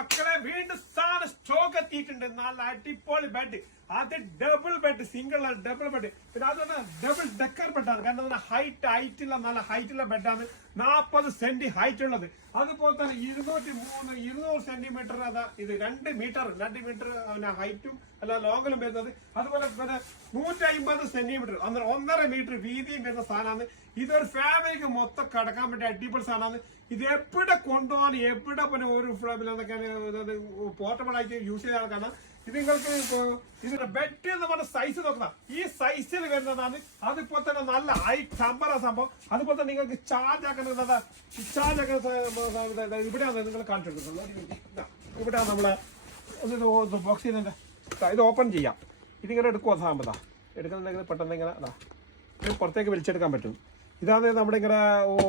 മക്കളെ വീണ്ടും സാധനം സ്റ്റോക്ക് എത്തിയിട്ടുണ്ട്. നല്ല അടിപൊളി ബെഡ്, അത് ഡബിൾ ബെഡ്, സിംഗിൾ ആണ്, ഡബിൾ ബെഡ്. പിന്നെ അതുപോലെ ഡബിൾ ഡെക്കർ ബെഡാണ്. കാരണം ഹൈറ്റുള്ള നല്ല ഹൈറ്റുള്ള ബെഡാണ്, 40 സെന്റി ഹൈറ്റ് ഉള്ളത്. അതുപോലെ തന്നെ 200 സെന്റിമീറ്റർ അതാ ഇത് 2 മീറ്റർ ഹൈറ്റും അല്ല ലോങ്ങിലും വരുന്നത്. അതുപോലെ പിന്നെ 150 സെന്റിമീറ്റർ 1.5 മീറ്റർ വീതിയും വരുന്ന സാധനമാണ്. ഇതൊരു ഫാമിലിക്ക് മൊത്തം കിടക്കാൻ വേണ്ടി അടിപൊളി സാധനമാണ്. ഇത് എവിടെ കൊണ്ടുപോകാൻ എവിടെ പിന്നെ ഒരു പോർട്ടബിൾ ആയിട്ട് യൂസ് ചെയ്യാൻ കാരണം ഇത് നിങ്ങൾക്ക് ഇതിന്റെ ബെഡ് എന്ന് പറഞ്ഞ സൈസ് നോക്കണം. ഈ സൈസിൽ വരുന്നതാണ്. അതിപ്പോൾ തന്നെ നല്ല ഹൈ ടെമ്പറാ സംഭവം. അതുപോലെ തന്നെ നിങ്ങൾക്ക് ചാർജ് ആക്കുന്നത് ഇവിടെയാണ് നിങ്ങൾ കാണിച്ചെടുക്കുന്നത്. ഇവിടെയാണ് നമ്മളെ ബോക്സ് ചെയ്യുന്നത്. ഇത് ഓപ്പൺ ചെയ്യാം. ഇതിങ്ങനെ എടുക്കുക സാമ്പതാ എടുക്കുന്നുണ്ടെങ്കിൽ പെട്ടെന്ന് ഇങ്ങനെ ഇത് പുറത്തേക്ക് വലിച്ചെടുക്കാൻ പറ്റും. ഇതാണ് നമ്മുടെ ഇങ്ങനെ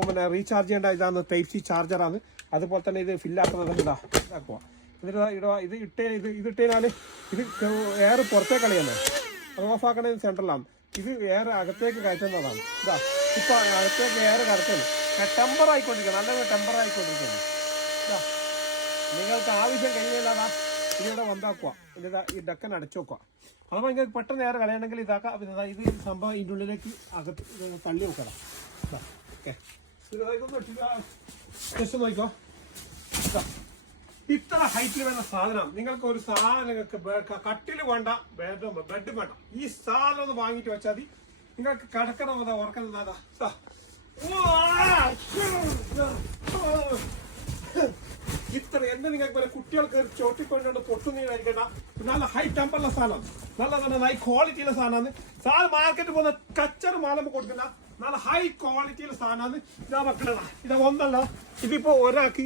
പിന്നെ റീചാർജ് ചെയ്യേണ്ട ഇതാണ് ടൈപ്പ് സി ചാർജറാണ്. അതുപോലെ തന്നെ ഇത് ഫില്ലാക്കുന്നത് ഇതാക്കുക. എന്നിട്ട് ഇത് ഇട്ടതിനാൽ ഇത് എയർ പുറത്തേക്ക് കളയുന്നത്. അത് ഓഫാക്കണത് സെൻട്രലാണ്. ഇത് എയർ അകത്തേക്ക് കയറ്റുന്നതാണ്. ഇതാ ഇപ്പൊ അകത്തേക്ക് എയർ കടത്തുന്നു. ടെമ്പർ ആയിക്കൊണ്ടിരിക്കുക, നല്ല ടെമ്പർ ആയിക്കൊണ്ടിരിക്കുന്നു. ഇതാ നിങ്ങൾക്ക് ആവശ്യം കഴിയില്ലാതാ ഇതിവിടെ വന്നാക്കുക. എന്നിട്ട് ഈ ഡക്കൻ അടച്ചു വെക്കുക. അപ്പോൾ നിങ്ങൾക്ക് പെട്ടെന്ന് എയർ കളയണമെങ്കിൽ ഇതാക്കാം. പിന്നെ ഇത് സംഭവം ഇതിൻ്റെ ഉള്ളിലേക്ക് അകത്ത് തള്ളി വെക്കണം. ഓക്കെ, ജസ്റ്റ് നോക്കിക്കോ. ഇത്ര ഹൈറ്റിൽ വേണ്ട സാധനം നിങ്ങൾക്ക് ഒരു സാധനം നിങ്ങൾക്ക് കട്ടിൽ വേണ്ട, ബെഡ് വേണ്ട. ഈ സാധനം ഒന്ന് വാങ്ങിയിട്ട് വെച്ചാൽ മതി. നിങ്ങൾക്ക് കിടക്കണം ഉറക്കുന്നത്. ഇത്ര എന്ത് നിങ്ങൾക്ക് കുട്ടികൾക്ക് ചോട്ടിക്കൊണ്ടുകൊണ്ട് പൊട്ടുന്നതിനായിരിക്കണ്ട. നല്ല ഹൈ ടെമ്പറുള്ള സാധനം, നല്ല ഹൈ ക്വാളിറ്റിയുള്ള സാധനമാണ്. സാധനം മാർക്കറ്റിൽ പോകുന്ന കച്ചറ് മാലമ്പ് കൊടുക്കുന്ന നല്ല ഹൈ ക്വാളിറ്റിയുള്ള സാധനമാണ്. ഇതാ മക്കളാ, ഇത് ഒന്നല്ല, ഇതിപ്പോ ഒരാൾക്ക്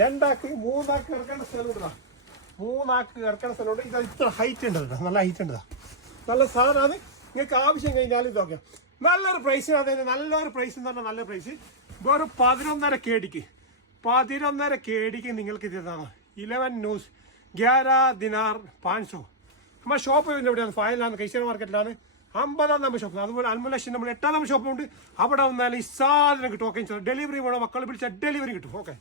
2 ആൾക്ക് 3 ആൾക്ക് ഇറക്കേണ്ട സ്ഥലമുണ്ടാ. 3 ആൾക്ക് ഇറക്കേണ്ട സ്ഥലമുണ്ട്. ഇത് ഇത്ര ഹൈറ്റ് ഉണ്ട്, നല്ല ഹൈറ്റ് ഉണ്ട്. നല്ല സാധനമാണ്. നിങ്ങൾക്ക് ആവശ്യം കഴിഞ്ഞാൽ ഇതൊക്കെ നല്ലൊരു പ്രൈസ്. അതായത് നല്ലൊരു പ്രൈസ് എന്ന് പറഞ്ഞാൽ നല്ല പ്രൈസ്. വേറെ 11.5 KD നിങ്ങൾക്ക് ഇത് തന്നാണ്. 11 ന്യൂസ് 11 ദിനാർ 500. നമ്മുടെ ഷോപ്പ് എവിടെയാണ്? ഫയലാണ്, കൈസർ മാർക്കറ്റിലാണ്, 50-ാം നമ്പർ ഷോപ്പ്. അതുപോലെ അൽമുലക്ഷൻ നമ്മൾ 8-ാം നമ്പർ ഷോപ്പുണ്ട്. അവിടെ വന്നാൽ ഈ സാധനം കിട്ടും. ഓക്കെ, ഡെലിവറി വേണം, മക്കളെ വിളിച്ചാൽ ഡെലിവറി കിട്ടും. ഓക്കെ.